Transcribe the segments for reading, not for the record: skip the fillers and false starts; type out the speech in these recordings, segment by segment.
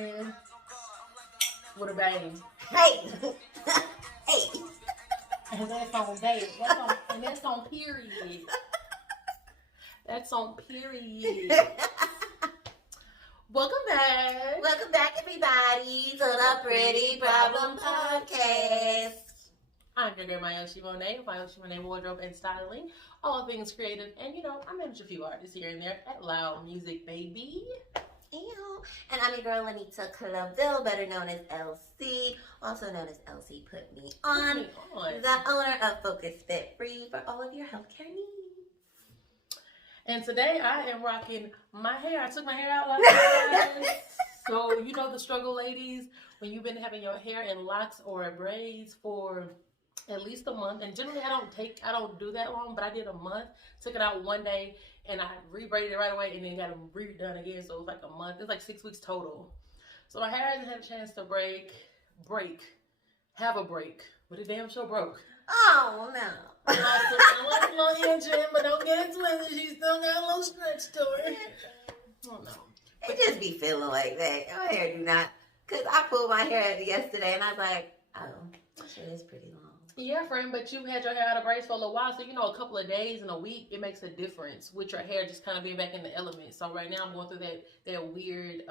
friend with a bang. Hey, hey. And that's on date. And that's on period. That's on period. Welcome back. Welcome back, everybody, to the Pretty Problem Podcast. I'm your girl, Mayoshi Monet Wardrobe and Styling, all things creative, and I manage a few artists here and there at Loud Music, baby. Ew. And I'm your girl, Anita Claville, better known as LC, also known as LC Put Me On, the owner of Focus Fit Free for all of your healthcare needs. And today I am rocking my hair. I took my hair out last night. So you know the struggle, ladies, when you've been having your hair in locks or braids for at least a month. And generally I don't do that long, but I did a month. Took it out one day and I re-braided it right away and then got them redone again. So it was like a month. It's like 6 weeks total. So my hair hasn't had a chance to have a break, but it damn sure broke. Oh no. I like a little engine, but don't get it twisted. She still got a little stretch to her. Oh no. It just be feeling like that. Your hair do not. Because I pulled my hair out yesterday and I was like, oh, my shit is pretty long. Yeah, friend, but you had your hair out of braids for a little while, so a couple of days and a week, it makes a difference with your hair just kind of being back in the element. So right now I'm going through that weird,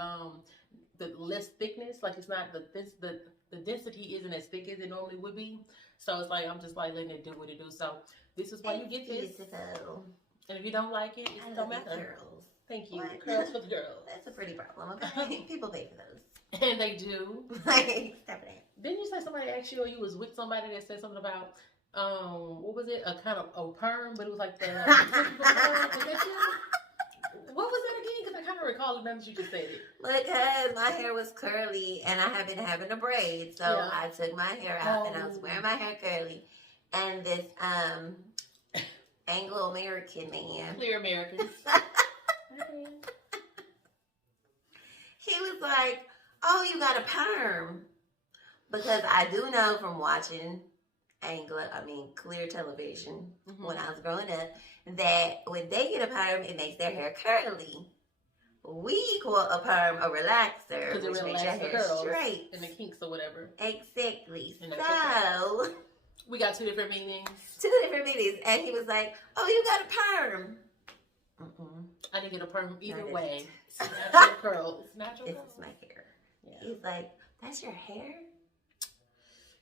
the less thickness, like it's not the density isn't as thick as it normally would be. So it's like I'm just like letting it do what it do. So this is why you get this. And if you don't like it, it don't matter. Curls. Thank you. What? Curls for the girls. That's a pretty problem. Okay, people pay for those. And they do. Like, stop it. Didn't you say somebody asked you, or you was with somebody that said something about, what was it? A kind of a perm, but it was like the. What was that again? Because I kind of recall it now that you just said it. Because my hair was curly and I have been having a braid, so yeah. I took my hair out and I was wearing my hair curly, and this Anglo-American man, clear Americans. He was like, "Oh, you got a perm," because I do know from watching clear television when I was growing up that when they get a perm, it makes their hair curly. We call a perm a relaxer, which makes your hair straight and the kinks or whatever. Exactly. So we got two different meanings. And he was like, "Oh, you got a perm." I didn't get a perm either way. Natural curls. This is my hair. Yeah. He's like, "That's your hair?"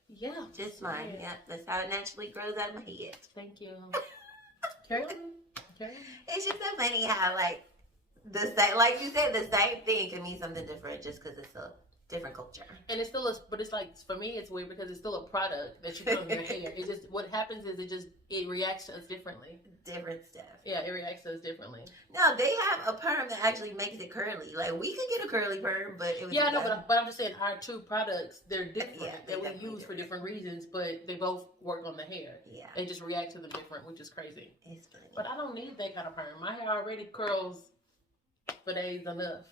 Yeah. Just mine. Yeah. That's how it naturally grows out of my head. Thank you. Carry on. It's just so funny how, like you said, the same thing can mean something different just because it's a different culture. And it's still but it's like, for me, it's weird because it's still a product that you put on your hair. It just, what happens is it reacts to us differently. Different stuff. Yeah, it reacts to us differently. No, they have a perm that actually makes it curly. Like, we could get a curly perm, but it was... Yeah, I know, but I'm just saying our two products, they're different. That we use for different reasons, but they both work on the hair. Yeah. They just react to them different, which is crazy. It's funny. But I don't need that kind of perm. My hair already curls for days enough.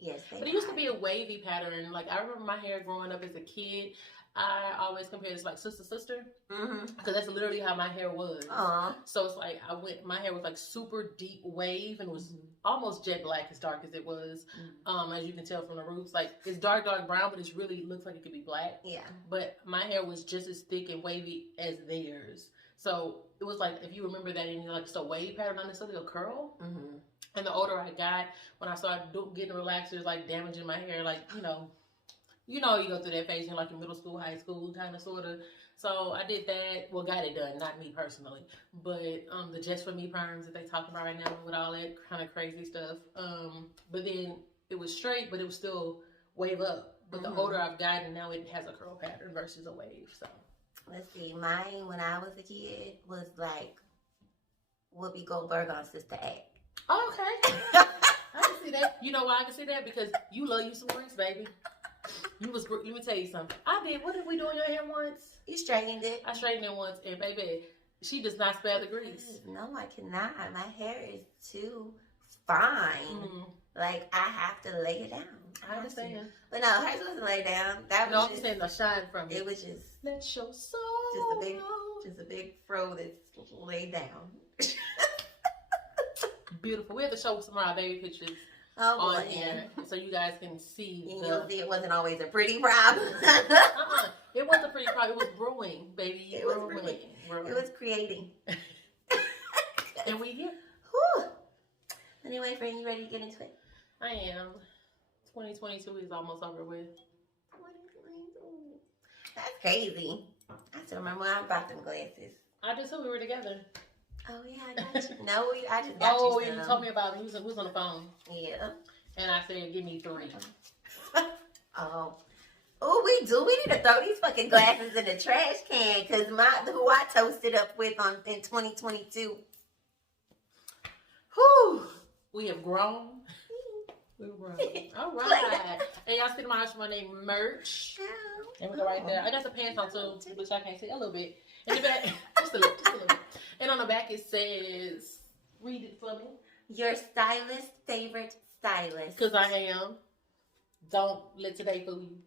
Yes, but it used to be a wavy pattern. Like, I remember my hair growing up as a kid. I always compare it to like sister, because that's literally how my hair was. So it's like my hair was like super deep wave and was almost jet black, as dark as it was. As you can tell from the roots, like it's dark brown, but it really looks like it could be black. Yeah. But my hair was just as thick and wavy as theirs. So it was like, if you remember that, in like it's a wave pattern, not necessarily a curl. And the older I got, when I started getting relaxers, like damaging my hair, like, you go through that phase in like in middle school, high school, kind of, sort of. So I did that. Well, got it done, not me personally, but the Just For Me perms that they talk about right now with all that kind of crazy stuff. But then it was straight, but it was still wave up. But the older I've gotten, now it has a curl pattern versus a wave. So let's see, mine when I was a kid was like Whoopi Goldberg on Sister Act. Oh, okay. I can see that. You know why I can see that? Because you love you some grease, baby. Let me tell you something. What did we do in your hair once? You straightened it. I straightened it once, and baby, she does not spare the grease. No, I cannot. My hair is too fine. Like, I have to lay it down. I understand. But no, hers wasn't laid down. I'm just saying the shine from it. It was just... Let your soul just a big fro that's laid down. Beautiful. We have to show some of our baby pictures. Oh on boy. here, so you guys can see. And you'll see it wasn't always a pretty problem. It wasn't a pretty problem. It was brewing, baby. It was brewing. It was creating. And we here. Whew. Anyway, friend, you ready to get into it? I am. 2022 is almost over with. 2022. That's crazy. I still remember when I bought them glasses. I just we were together. Oh yeah, I got you. No, I just got you. Oh, you told me about it. Who's on the phone? Yeah. And I said, give me 3. Oh. Oh, we do. We need to throw these fucking glasses in the trash can because who I toasted up with in 2022. Whew. We have grown. We've grown. All right. And y'all see my name merch. And we go right there. I got the pants on too, which I can't see a little bit. In the back, just a little bit. And on the back it says, read it for me. Your stylist favorite stylist. Because I am. Don't let today fool you.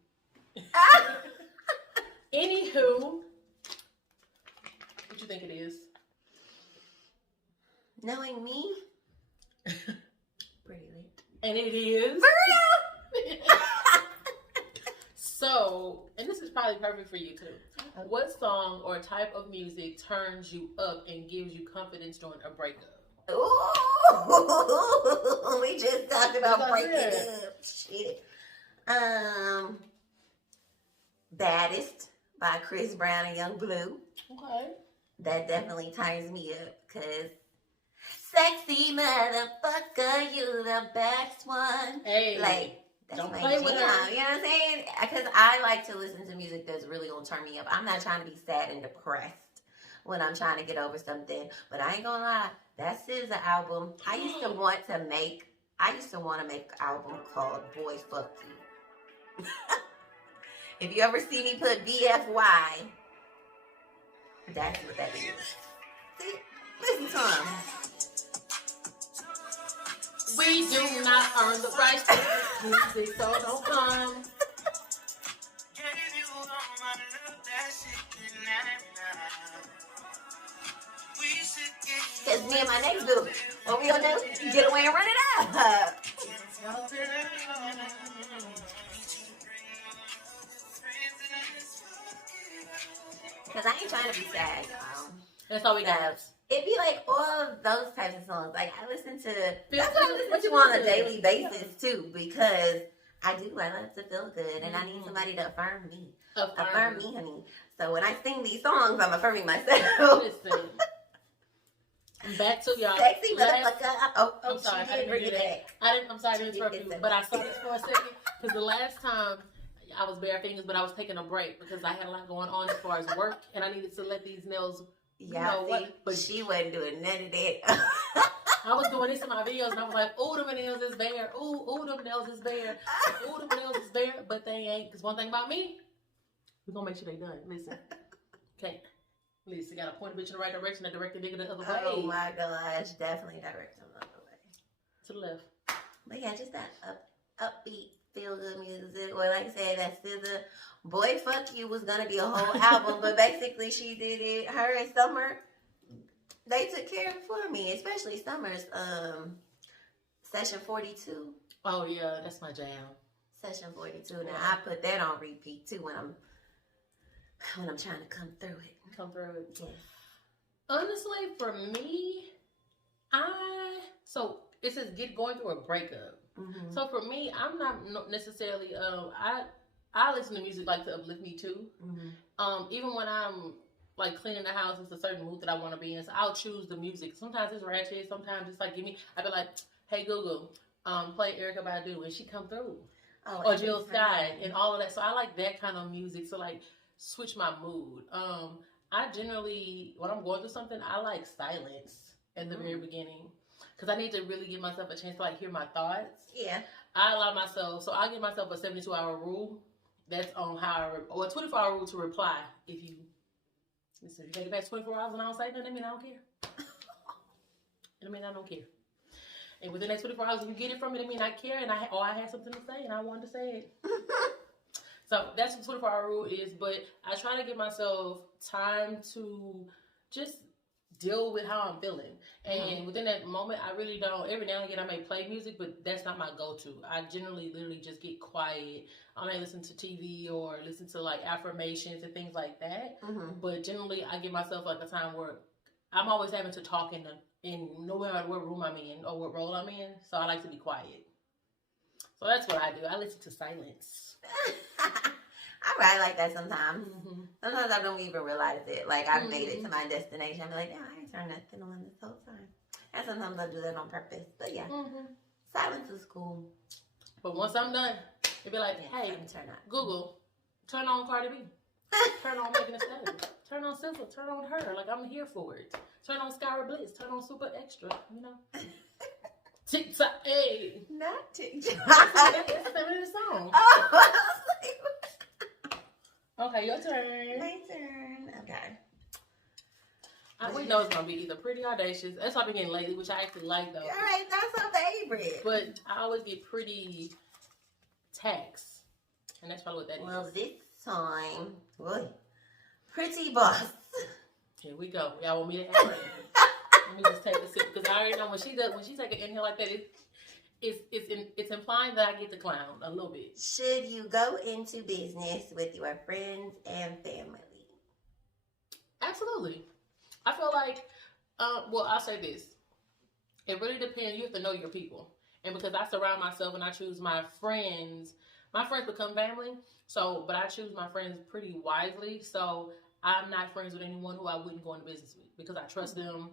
Anywho, what you think it is? Knowing me, pretty lit. And it is. For real? So, and this is probably perfect for you too. Okay. What song or type of music turns you up and gives you confidence during a breakup? Ooh, we just talked about breaking up. Shit. Baddest by Chris Brown and Young Blue. Okay. That definitely turns me up because sexy motherfucker, you the best one. Hey, like that's don't my play with jam. her. You know what I'm saying? Because I like to listen to music that's really gonna turn me up. I'm not trying to be sad and depressed when I'm trying to get over something. But I ain't gonna lie, that SZA album. I used to want to make an album called Boy Fuck You. If you ever see me put BFY, that's what that is. See? Listen to him. We do not earn the right to this music, so don't come. Because me and my next dude, what we gonna do? Get away and run it up. Because I ain't trying to be sad, y'all. That's all we got. It'd be like all of those types of songs. Like I listen to, that's what what I listen to on a daily basis too, because I love to feel good, and I need somebody to affirm me. Affirm me, honey. So when I sing these songs, I'm affirming myself. Listen. Back to y'all. Sexy motherfucker. I'm sorry, I didn't hear that. I'm sorry to interrupt you, but I saw this for a second because the last time I was bare fingers, but I was taking a break because I had a lot going on as far as work, and I needed to let these nails. But she wasn't doing none of that. I was doing this in my videos, and I was like, "Ooh, them nails is bare. Ooh, them nails is bare. Ooh, them nails is bare." But they ain't. Because one thing about me, we're gonna make sure they done. Listen, okay. Listen, gotta point a bitch in the right direction and direct the nigga the other way. Oh my gosh, definitely direct them the other way. To the left. But yeah, just that upbeat, feel good music. Or like I said, that SZA, Boy Fuck You was gonna be a whole album, but basically she did it. Her and Summer, they took care of it for me, especially Summer's Session 42. Oh yeah, that's my jam. Session 42. Now I put that on repeat too when I'm trying to come through it. Yeah. Honestly, for me, so it says going through a breakup. Mm-hmm. So for me, I'm not necessarily I listen to music like to uplift me too. Mm-hmm. Even when I'm like cleaning the house, it's a certain mood that I want to be in. So I'll choose the music. Sometimes it's ratchet. Sometimes it's like I'd be like, hey Google, play Erykah Badu, and she come through. Oh, or Jill Scott and all of that. So I like that kind of music. So like switch my mood. I generally, when I'm going through something, I like silence in the very beginning. Because I need to really give myself a chance to like hear my thoughts. Yeah. I allow myself, so I give myself a 72-hour rule. That's on how or a 24-hour rule to reply. If you take it back 24 hours and I don't say nothing, that means I don't care. That means I don't care. And within that 24 hours, if you get it from me, that means I care and I had something to say and I wanted to say it. So that's what the 24-hour rule is. But I try to give myself time to just deal with how I'm feeling. And within that moment, I really don't. Every now and again, I may play music, but that's not my go-to. I generally, literally, just get quiet. I may listen to TV or listen to like affirmations and things like that. But generally, I give myself like a time where I'm always having to talk in no matter what room I'm in or what role I'm in. So I like to be quiet. So that's what I do. I listen to silence. I ride like that sometimes. Sometimes I don't even realize it. Like, I've made it to my destination. I'm like, no, I ain't turned nothing on this whole time. And sometimes I do that on purpose. But yeah, silence is cool. But once I'm done, it'd be like, hey, Google, turn on Cardi B. Turn on Megan Thee Stallion. Turn on SZA. Turn on her. Like, I'm here for it. Turn on Skyra Bliss. Turn on Super Extra. You know? TikTok. Hey. Not TikTok. It's the name of the song. Oh, okay, your turn. My turn. Okay. We know it's gonna be either pretty audacious. That's what I've been getting lately, which I actually like though. All right, that's her favorite. But I always get pretty tax, and that's probably what that is. Well, this time, boy, pretty boss. Here we go. Y'all want me to act right? Let me just take a sip because I already know when she take an inhale like that, it's implying that I get the clown a little bit. Should you go into business with your friends and family? Absolutely. I feel like, well, I'll say this. It really depends. You have to know your people. And because I surround myself and I choose my friends become family. So, but I choose my friends pretty wisely. So I'm not friends with anyone who I wouldn't go into business with because I trust them.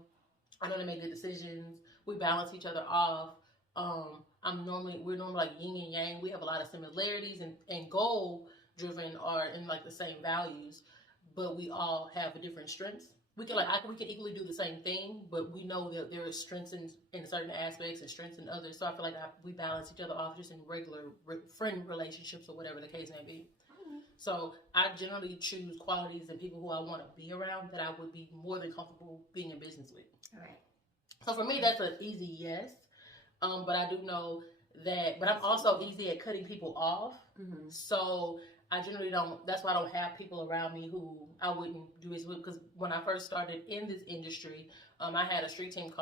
I know they make good decisions. We balance each other off. We're normally like yin and yang. We have a lot of similarities and goal driven are in like the same values, but we all have different strengths. We can equally do the same thing, but we know that there are strengths in certain aspects and strengths in others. So I feel like we balance each other off just in regular friend relationships or whatever the case may be. So I generally choose qualities and people who I want to be around that I would be more than comfortable being in business with. All right. So for me, that's an easy yes. But I do know that, but I'm also easy at cutting people off. So I generally don't, that's why I don't have people around me who I wouldn't do this with. Because when I first started in this industry, I had a street team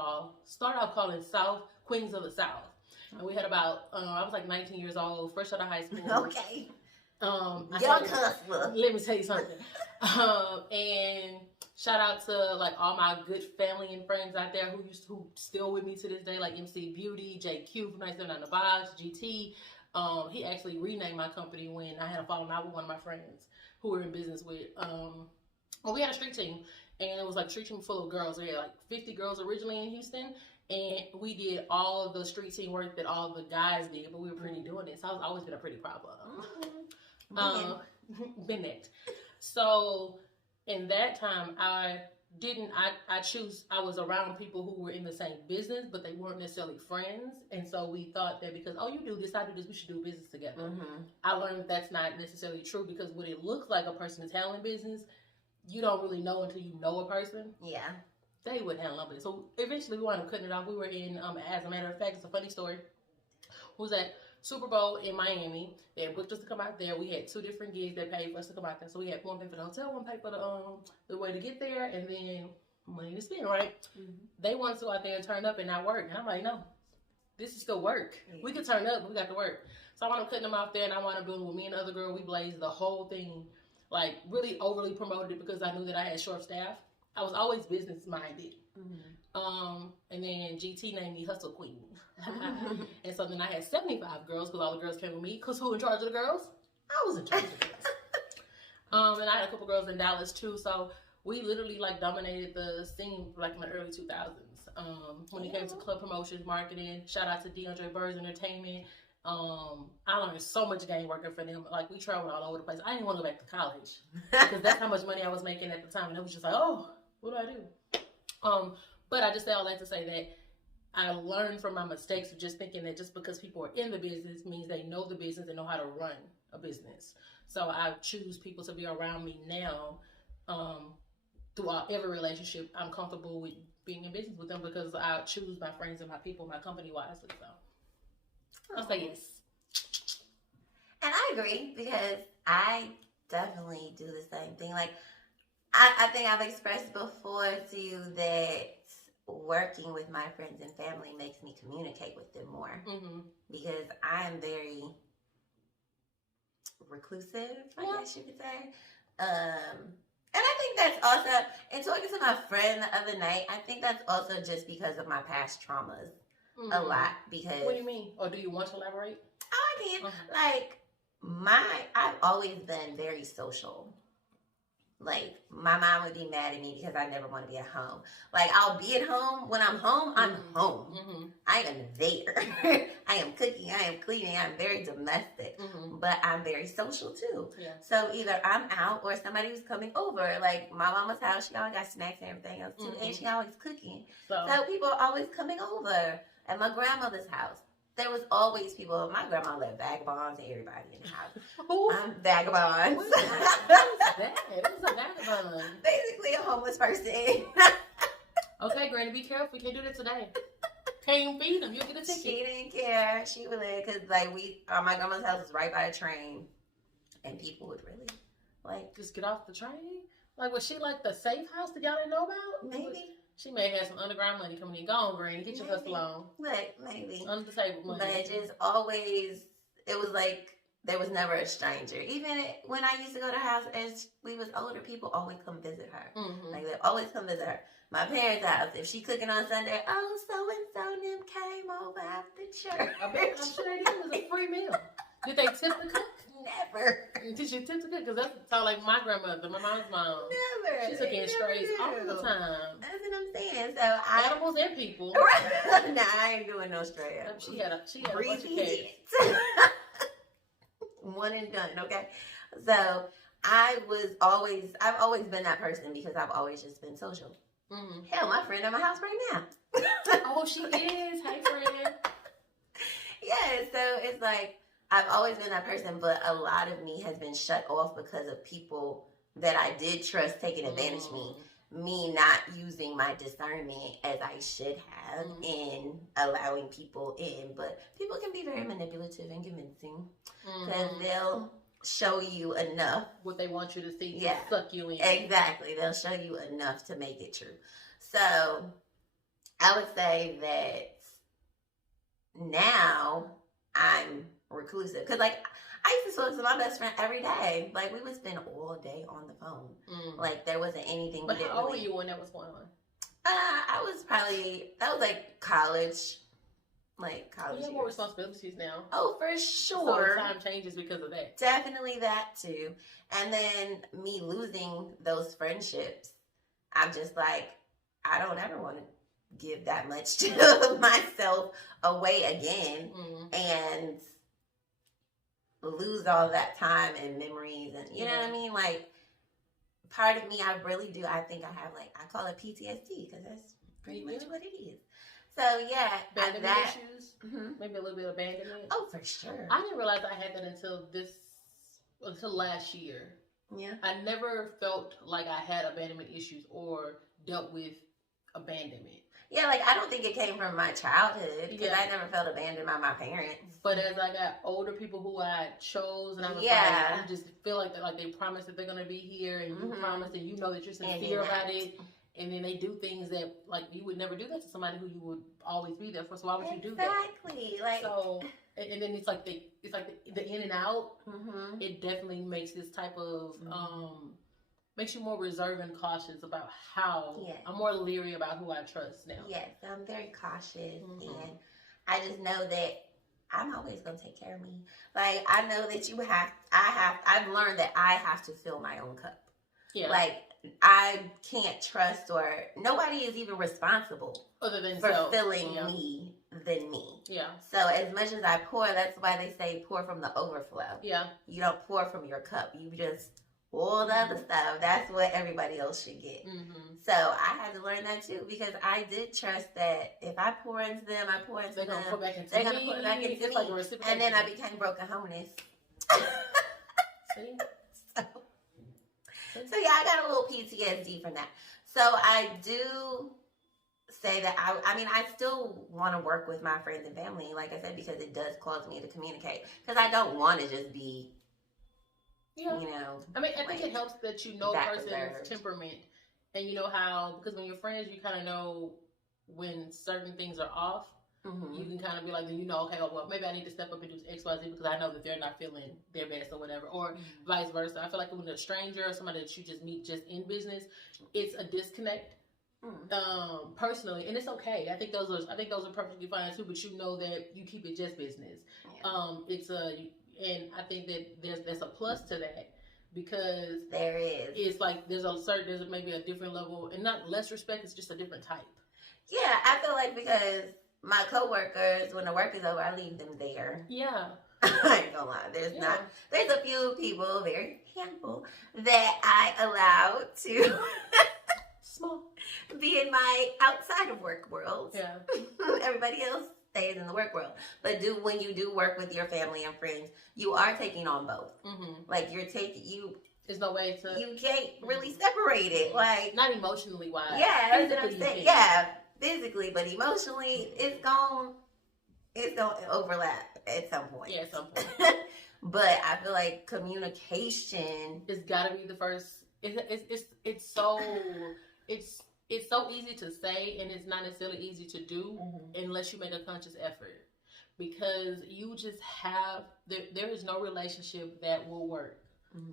started out calling South Queens of the South. And we had about, I was like 19 years old, fresh out of high school. Okay. Young hustler. Let me tell you something. And shout out to like all my good family and friends out there who still with me to this day, like MC Beauty, JQ from 97 on the Box, GT. He actually renamed my company when I had a falling out with one of my friends who were in business with. Well, we had a street team, and it was like a street team full of girls. We had like 50 girls originally in Houston, and we did all the street team work that all the guys did, but we were pretty doing it. So I've always been a pretty problem. Been it. So in that time, I was around people who were in the same business, but they weren't necessarily friends. And so we thought that because, you do this, I do this, we should do business together. I learned that that's not necessarily true because what it looks like a person is handling business, you don't really know until you know a person. Yeah. They would handle it. So eventually we wound up cutting it off. We were in, as a matter of fact, it's a funny story. Was at Super Bowl in Miami. They booked us to come out there. We had 2 different gigs that paid for us to come out there. So we had one pay for the hotel, one pay for the way to get there, and then money to spend, right? They wanted to go out there and turn up and not work. And I'm like, no, this is still work. Yeah. We could turn up, but we got to work. So I wound up cutting them out there, and I wound up doing with me and the other girl. We blazed the whole thing, like really overly promoted it because I knew that I had short staff. I was always business minded. And then GT named me Hustle Queen. And so then I had 75 girls because all the girls came with me. Because who in charge of the girls? I was in charge of the girls. And I had a couple girls in Dallas too. So we literally like dominated the scene like in the early 2000s. When it came to club promotions, marketing, shout out to DeAndre Bird's Entertainment. I learned so much game working for them. Like we traveled all over the place. I didn't want to go back to college because that's how much money I was making at the time. And it was just like, oh, what do I do? But I just say all that to say that I learned from my mistakes of just thinking that just because people are in the business means they know the business and know how to run a business. So I choose people to be around me now throughout every relationship. I'm comfortable with being in business with them because I choose my friends and my people, my company wisely. So I'll say yes. And I agree because I definitely do the same thing. Like I think I've expressed before to you that working with my friends and family makes me communicate with them more because I am very reclusive, I guess you could say. And I think that's also, and talking to my friend the other night, I think that's also just because of my past traumas a lot. Because what do you mean? Or do you want to elaborate? Oh, I can. Like I've always been very social. Like my mom would be mad at me because I never want to be at home. Like I'll be at home. When I'm home, I'm home. I am there. I am cooking. I am cleaning. I'm very domestic. But I'm very social too. Yeah. So either I'm out or somebody who's coming over. Like my mama's house, she always got snacks and everything else too. And she always cooking. So people are always coming over. At my grandmother's house, there was always people. My grandma left vagabonds and everybody in the house. I'm vagabonds. What is that? What's a vagabond? Basically a homeless person. Okay, Granny, be careful. You can't do that today. Can't even feed them. You'll get a ticket. She didn't care. She really, because like my grandma's house was right by a train, and people would really like just get off the train. Like was she like the safe house that y'all didn't know about? Maybe. She may have had some underground money coming in. Go on, Granny. Get your hustle on. Like, maybe. Under the table money. But it just always, it was like, there was never a stranger. Even when I used to go to her house, as we was older, people always come visit her. Like, they always come visit her. My parents' house, if she cooking on Sunday, oh, so-and-so them came over after church. I'm sure they did. It was a free meal. Did they tip the cook? Never. Did you tip the cook? Because that's how like my grandmother, my mom's mom. Never. She took in strays all the time. That's what I'm saying. So animals and people. Nah, I ain't doing no stray animals. She had a bunch of kids. One and done, okay? So I've always been that person because I've always just been social. Hell, my friend at my house right now. Oh, she is. Hey, friend. Yeah, so it's like, I've always been that person, but a lot of me has been shut off because of people that I did trust taking advantage of me. Me not using my discernment as I should have in allowing people in. But people can be very manipulative and convincing because they'll show you enough. What they want you to see to suck you in. Exactly. They'll show you enough to make it true. So I would say that now I'm reclusive because like I used to talk to my best friend every day. Like we would spend all day on the phone. Like there wasn't anything. But how old were you when that was going on? I was that was like college. Like college. You have more responsibilities now. Oh, for sure. So time changes because of that. Definitely that too. And then me losing those friendships, I'm just like, I don't ever want to give that much to myself away again and lose all that time and memories and you know what I mean? Like part of me, I really do. I think I have like, I call it PTSD because that's pretty much what it is. So yeah, abandonment issues, maybe a little bit of abandonment. Oh, for sure. I didn't realize I had that until last year. Yeah, I never felt like I had abandonment issues or dealt with abandonment. Yeah, like I don't think it came from my childhood because I never felt abandoned by my parents. But as I got older, people who I chose and I was like, I just feel like that, like they promise that they're gonna be here, and you promise and you know that you're sincere about it. And then they do things that, like, you would never do that to somebody who you would always be there for. So why would you do that? Exactly. Like so, and then it's like the in and out. It definitely makes this type of makes you more reserved and cautious about how. I'm more leery about who I trust now. Yes, I'm very cautious, and I just know that I'm always gonna take care of me. Like I know that I've learned that I have to fill my own cup. Yeah. Like I can't trust, or nobody is even responsible other than for filling me than me. Yeah. So as much as I pour, that's why they say pour from the overflow. Yeah. You don't pour from your cup. You just all the other stuff. That's what everybody else should get. So I had to learn that too because I did trust that if I pour into them, I pour into them. They're gonna pour it back into me. Like and then I became broken homeless. See? So yeah, I got a little PTSD from that. So I do say that I mean, I still want to work with my friends and family, like I said, because it does cause me to communicate. Because I don't want to just be Yeah. You know, I mean, I think it helps that you know a person's deserved. temperament, and you know how, because when you're friends, you kind of know when certain things are off. You can kind of be like, then you know, okay, well, maybe I need to step up and do X, Y, Z because I know that they're not feeling their best or whatever, or vice versa. I feel like when a stranger or somebody that you just meet just in business, it's a disconnect. Personally, and it's okay. I think those are perfectly fine too. But you know that you keep it just business. And I think that there's a plus to that because there is. It's like there's maybe a different level and not less respect. It's just a different type. Yeah, I feel like because my coworkers, when the work is over, I leave them there. Yeah. I ain't gonna lie. There's a few people, very handful, that I allow to small be in my outside of work world. Yeah. Everybody else stays in the work world. But when you do work with your family and friends, you are taking on both. Like there's no way to. You can't really separate it. Like not emotionally wise. Yeah, that's what I'm saying. Yeah, physically, but emotionally, it's gonna overlap at some point. Yeah, at some point. But I feel like communication it's got to be the first. It's so easy to say, and it's not necessarily easy to do unless you make a conscious effort. Because you just have there is no relationship that will work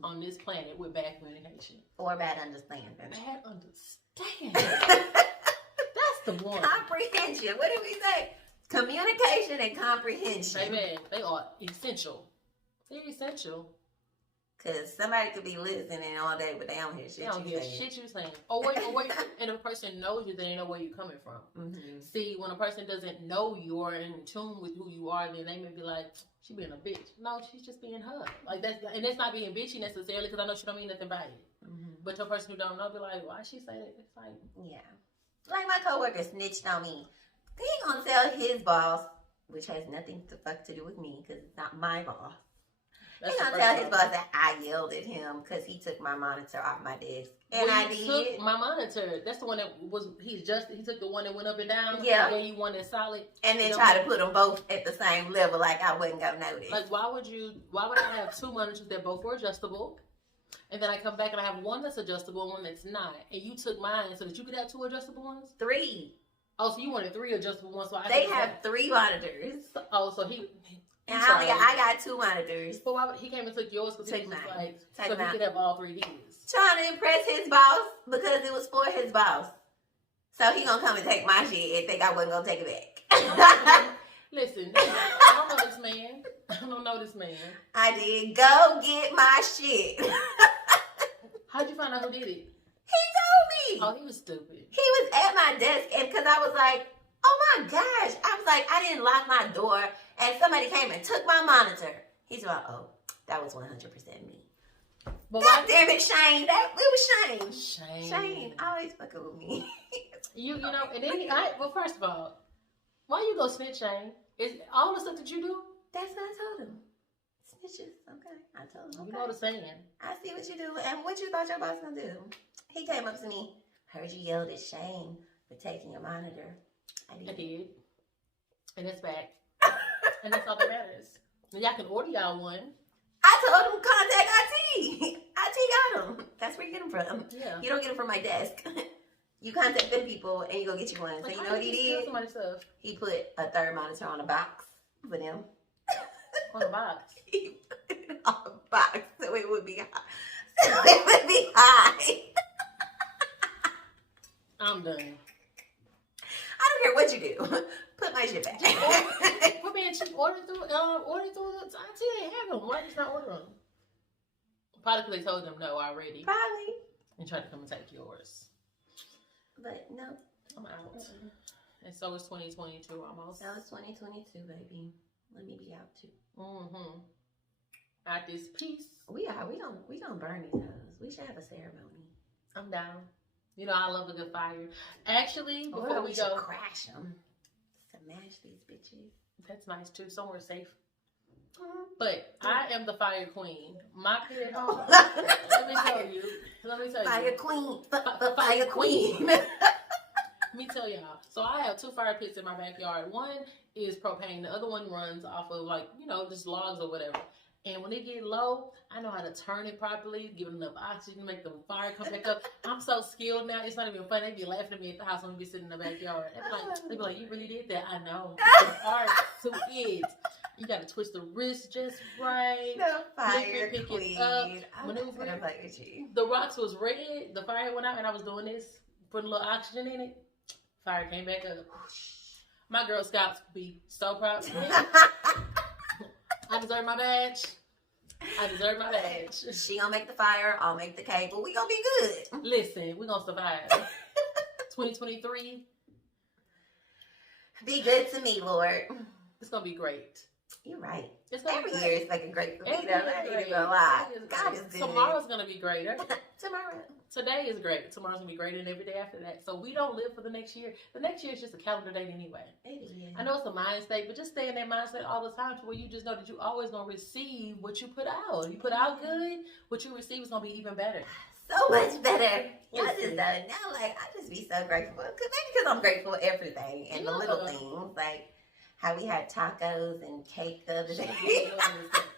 on this planet with bad communication or bad understanding. Bad understanding. That's the one. Comprehension. What did we say? Communication and comprehension. Baby, they are essential. They're essential. Because somebody could be listening all day, but they don't hear shit you saying. Or wait, and if a person knows you, they know where you're coming from. See, when a person doesn't know you or in tune with who you are, then they may be like, she being a bitch. No, she's just being her. Like that's, and it's not being bitchy necessarily, because I know she don't mean nothing by it. But to a person who don't know, be like, why she say that? It's like, yeah. Like my coworker snitched on me. He gonna tell his boss, which has nothing to do with me, because it's not my boss. He gonna tell his boss that I yelled at him because he took my monitor off my desk, and I did. Took my monitor. That's the one that was. He took the one that went up and down. Yeah. And you one that's solid. And then try to put them both at the same level, like I wasn't gonna notice. Like why would I have two monitors that both were adjustable, and then I come back and I have one that's adjustable and one that's not, and you took mine so that you could have two adjustable ones? 3. Oh, so you wanted 3 adjustable ones? So they have 3 monitors. So he. And I got 2 monitors. But why he came and took yours because he was like, so he could have all 3 his. Trying to impress his boss because it was for his boss. So he gonna come and take my shit and think I wasn't gonna take it back. Listen, I don't know this man. I don't know this man. I did. Go get my shit. How'd you find out who did it? He told me. Oh, he was stupid. He was at my desk, and because I was like, oh my gosh. I was like, I didn't lock my door, and somebody came and took my monitor. He's like, oh, that was 100% me. But God damn it, Shane. It was Shane. Shane always fucking with me. you know, and then well, first of all, why you go snitch, Shane? Is all the stuff that you do? That's what I told him. Snitches. Okay. I told him. Okay. You know the saying. I see what you do. And what you thought your boss gonna do? He came up to me. Heard you yelled at Shane for taking your monitor. I did. And it's back. And that's all that matters. And y'all can order y'all one. I told him contact IT. IT got them. That's where you get them from. Yeah. You don't get them from my desk. You contact them people and you go get you one. So you know what he did? Stuff? He put a 3rd monitor on a box for them. On a box? He put it on a box so it would be high. So it would be high. I'm done. I don't care what you do. Put my shit back. We're being cheap. Order through the IT. They have them. Why just not order them? Probably because they told them no already. Probably. And tried to come and take yours. But no. I'm out. And so it's 2022 almost. So it's 2022, baby. Let me be out too. At this piece. We gonna burn these hoes. We should have a ceremony. I'm down. You know I love a good fire. Actually, before we go, crash them. Smash these bitches. That's nice too. Somewhere safe. But I am the fire queen. My pit home. Let me tell you. Fire queen. Fire queen. Let me tell y'all. So I have 2 fire pits in my backyard. One is propane. The other one runs off of just logs or whatever. And when it get low, I know how to turn it properly, give it enough oxygen, make the fire come back up. I'm so skilled now. It's not even funny. They be laughing at me at the house when we be sitting in the backyard. They be like, you really did that? I know. It's hard to it. You got to twist the wrist just right. The fire pick queen. it up, maneuver it. The rocks was red. The fire went out, and I was doing this, putting a little oxygen in it. Fire came back up. My Girl Scouts be so proud of me. I deserve my badge. She gonna make the fire, I'll make the cable. We gonna be good. Listen, we gonna survive. 2023. Be good to me, Lord. It's gonna be great. You're right. Every year is fucking great for me. I ain't even gonna lie. God is good. Tomorrow's gonna be greater. Tomorrow. Today is great. Tomorrow's gonna be greater than every day after that. So we don't live for the next year. The next year is just a calendar date anyway. It is. I know it's a mind state, but just stay in that mindset all the time to where you just know that you always gonna receive what you put out. You put out good, what you receive is gonna be even better. So much better. Y'all just know it now. Like, I just be so grateful. Because I'm grateful for everything and the little things. Like how we had tacos and cake the other day.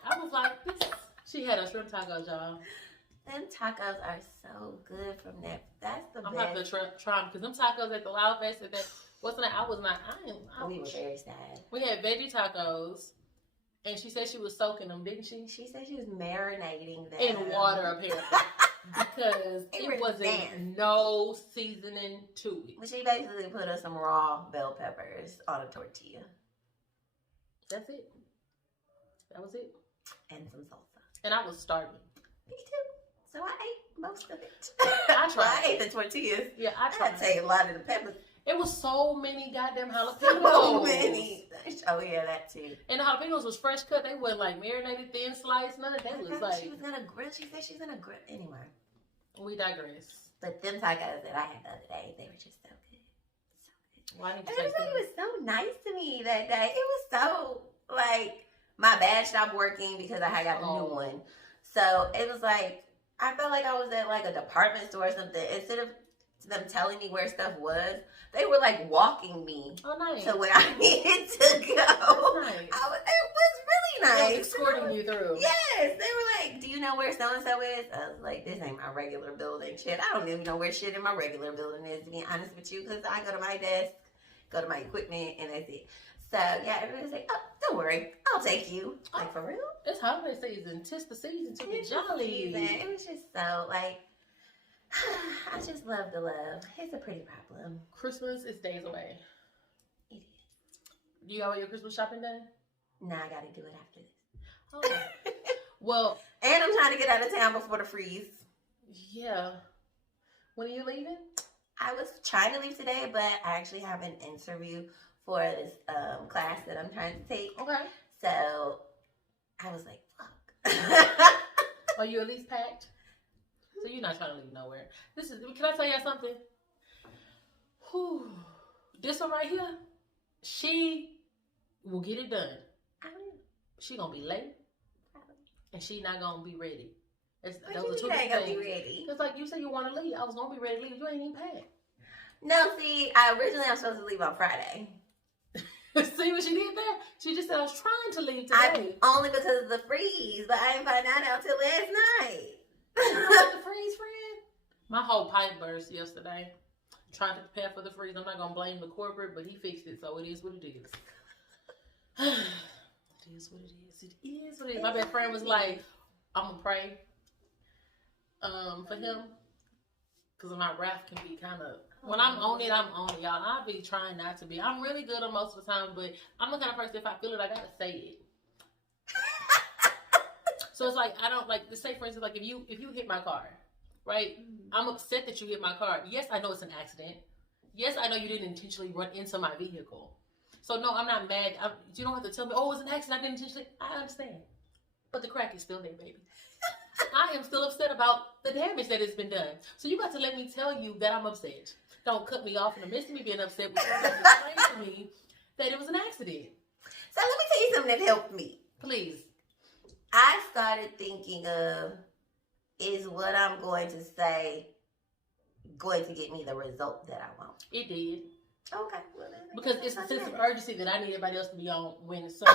I was like, she had a shrimp taco, y'all. Them tacos are so good from that. That's the best. I'm about to try them because them tacos at the Loud Fest at that, what's the name? We were very sad. We had veggie tacos, and she said she was soaking them, didn't she? She said she was marinating them in water, apparently, because it wasn't no seasoning to it. But she basically put us some raw bell peppers on a tortilla. That's it. That was it. And some salsa. And I was starving. Me too. So I ate most of it. I tried. Well, I ate the tortillas. Yeah, I tried. I ate a lot of the peppers. It was so many goddamn jalapenos. So many. Oh yeah, that too. And the jalapenos was fresh cut. They weren't like marinated, thin sliced. None of that was like. She was gonna grill. She said she's gonna grill. Anyway. We digress. But them tacos that I had the other day, they were just so good. So good. Why didn't you Everybody was so nice to me that day. It was so like my badge stopped working because I had got a new one. So it was like I felt like I was at like a department store or something. Instead of them telling me where stuff was, they were like walking me to where I needed to go. Nice. It was really nice. They was escorting you through. Yes, they were like, "Do you know where so and so is?" I was like, "This ain't my regular building. Shit, I don't even know where shit in my regular building is, to be honest with you, because I go to my desk, go to my equipment, and that's it." So yeah, everybody's like, "Oh, don't worry, I'll take you." Like, for real? It's holiday season. 'Tis the season to be jolly. It was just so like, I just love the love. It's a pretty problem. Christmas is days away. It is. You got all your Christmas shopping done? Nah, I gotta do it after this. Oh. Well, and I'm trying to get out of town before the freeze. Yeah. When are you leaving? I was trying to leave today, but I actually have an interview for this class that I'm trying to take. Okay. So I was like, fuck. Are you at least packed? So you're not trying to leave nowhere. Can I tell you something? Whew. This one right here, she will get it done. She gonna be late, and she not gonna be ready. Those are two ain't gonna be ready. It's like you said you want to leave. I was gonna be ready to leave. You ain't even packed. No, see, I was supposed to leave on Friday. See what she did there? She just said I was trying to leave today. Only because of the freeze, but I didn't find that out till last night. You know about the freeze, friend? My whole pipe burst yesterday. Trying to prepare for the freeze. I'm not gonna blame the corporate, but he fixed it, so it is what it is. It is what it is. It is what it is. My best friend was like, I'm gonna pray for him. Because my wrath can be kind of, when I'm on it, y'all. I'll be trying not to be. I'm really good on most of the time, but I'm the kind of person, if I feel it, I gotta say it. So it's like, I don't, like, say for instance, like, if you hit my car, right? I'm upset that you hit my car. Yes, I know it's an accident. Yes, I know you didn't intentionally run into my vehicle. So no, I'm not mad. You don't have to tell me, oh, it was an accident, I didn't intentionally. I understand. But the crack is still there, baby. I am still upset about the damage that has been done. So you got to let me tell you that I'm upset. Don't cut me off in the midst of me being upset with you explain to me that it was an accident. So let me tell you something that helped me. Please. I started thinking of, is what I'm going to say going to get me the result that I want? It did. Okay. Well, because it's the sense of urgency that I need everybody else to be on when so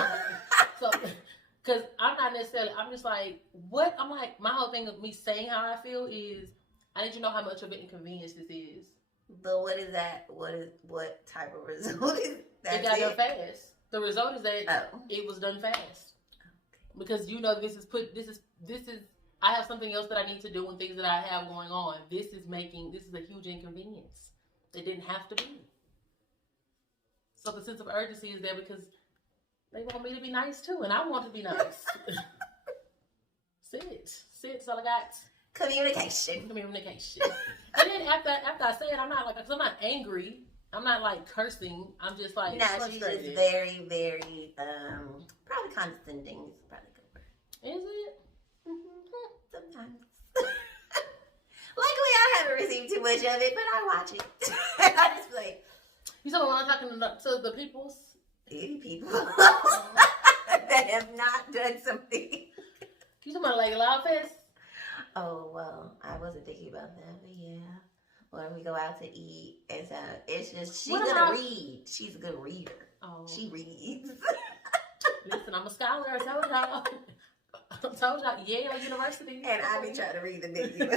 Because I'm not necessarily, I'm just like, what? I'm like, my whole thing of me saying how I feel is, I need you to know how much of an inconvenience this is. But what is that? What type of result is that? It got done fast. The result is that it was done fast. Okay. Because you know this is, I have something else that I need to do and things that I have going on. This is a huge inconvenience. It didn't have to be. So the sense of urgency is there because they want me to be nice too, and I want to be nice. That's all I got. Communication. And then after I say it, I'm not like, cause I'm not angry. I'm not like cursing. I'm just like frustrated. She's just very, very, probably condescending. Is probably a good word. Is it? Mm-hmm. Sometimes. Luckily, I haven't received too much of it, but I watch it. I just like. You talking when I'm talking to the peoples? Any people that have not done something. You talking about like Loud Fest? Oh, well, I wasn't thinking about that, but yeah. When we go out to eat, and so it's just, she's gonna read. She's a good reader. Oh. She reads. Listen, I'm a scholar. I told y'all, Yale University. And I be trying to read the nigga.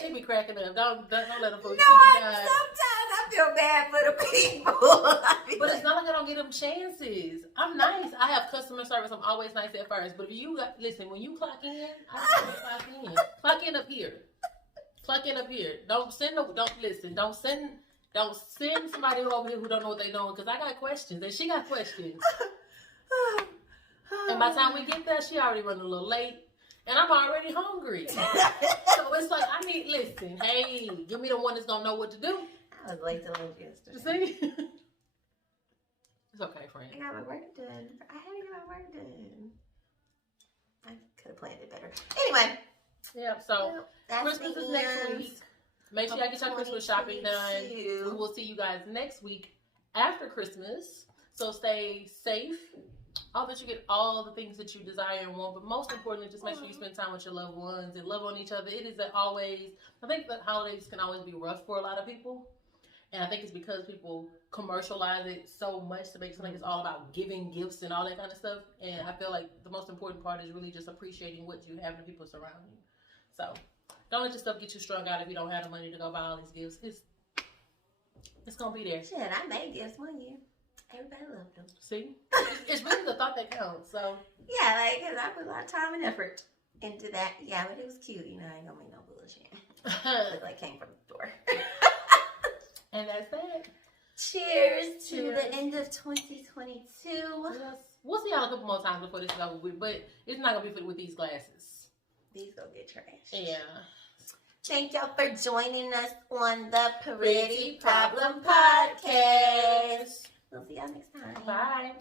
She be cracking up. Don't let them fool you. No, sometimes I feel bad for the people. But it's not like I don't get them chances. I'm nice. I have customer service. I'm always nice at first. But if you listen, when you clock in, I clock in. Clock in up here. Clock in up here. Don't send somebody over here who don't know what they're doing, because I got questions and she got questions. And by the time we get there, she already running a little late. And I'm already hungry. So it's like, listen, hey, give me the one that's going to know what to do. I was late to lunch yesterday. You see? It's okay, friend. I got my work done. I had to get my work done. I could have planned it better. Anyway. Yeah, so Christmas is next week. Make sure y'all get your Christmas shopping done. We will see you guys next week after Christmas. So stay safe. I hope that you get all the things that you desire and want, but most importantly, just make sure you spend time with your loved ones and love on each other. It is always, I think that holidays can always be rough for a lot of people. And I think it's because people commercialize it so much to make it like it's all about giving gifts and all that kind of stuff. And I feel like the most important part is really just appreciating what you have and the people surrounding you. So don't let your stuff get you strung out if you don't have the money to go buy all these gifts. It's going to be there. Shit, I made gifts one year. Everybody loved them. See? It's really the thought that counts. So yeah, like, because I put a lot of time and effort into that. Yeah, but it was cute. You know, I ain't going to make no bullshit. Looked like it came from the store. And that's it. Cheers to the end of 2022. Yes. We'll see y'all a couple more times before this is over with, but it's not going to be with these glasses. These gonna get trashed. Yeah. Thank y'all for joining us on the Pretty Problem Podcast. We'll see y'all next time. Bye.